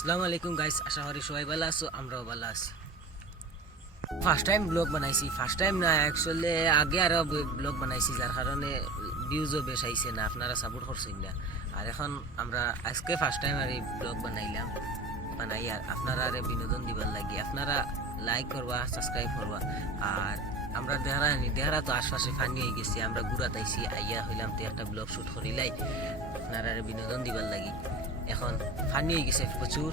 আসসালামু আলাইকুম গাইস আশা করি সবাই ভালো আছো, আমরাও ভালো আছি। ফার্স্ট টাইম ব্লগ বানাইছি ফার্স্ট টাইম না অ্যাকচুয়ালি আগে আরও ব্লগ বানাইছি, যার কারণে ভিউজও বেশ আইছে না, আপনারা সাপোর্ট করছেন না। আর এখন আমরা আজকে ফার্স্ট টাইম আর এই ব্লগ বানাইলাম, বানাই আর আপনারা আরে বিনোদন দিবার লাগি, আপনারা লাইক করবা সাবস্ক্রাইব করবা, আর আমরা দেহারা নি দেহারা তো আশপাশে ফানি হয়ে গেছি, আমরা গুড়াত আইছি আইয়া হইলাম তো একটা ব্লগ শুট করিলাই আপনারা বিনোদন দিবার লাগি। এখন ফানি হয়ে গেছে প্রচুর,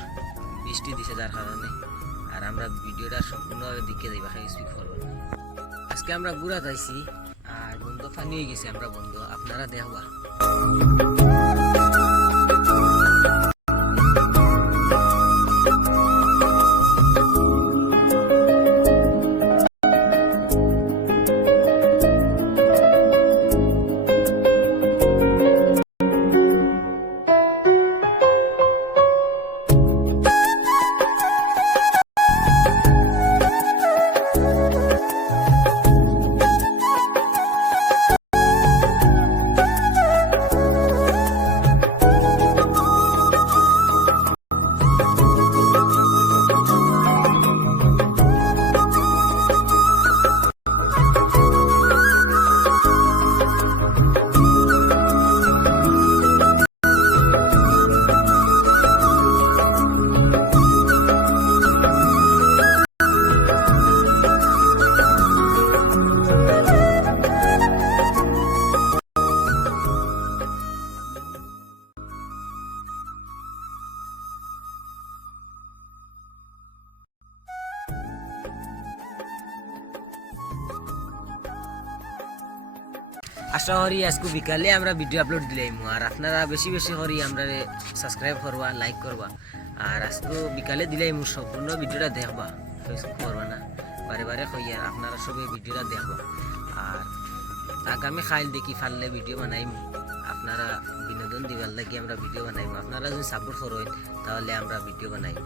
বৃষ্টি দিছে যার কারণে। আর আমরা ভিডিওটা সম্পূর্ণভাবে দিকে যাইবা খাই স্পিক করব। আজকে আমরা গুড়াত আইছি আর বন্ধু ফানি হয়ে গেছে, আমরা বন্ধু। আপনারা দেখবা আশা করি আজকে বিকালে আমরা ভিডিও আপলোড দিলাম আর আপনারা বেশি বেশি করি আমরা সাবস্ক্রাইব করবা লাইক করবা। আর আজকে বিকালে দিলাই মোৰ সম্পূর্ণ ভিডিওটা দেখবা। ফেসবুক করবা না, বারে বারে কই আর আপনারা সবে ভিডিওটা দেখবা। আর আগামী খাইল দেখি ফাললে ভিডিও বানাইম। আপনারা বিনোদন দিবার লাগি আমরা ভিডিও বানাইম। আপনারা যদি সাপোর্ট করেন, তাহলে আমরা ভিডিও বানাইম।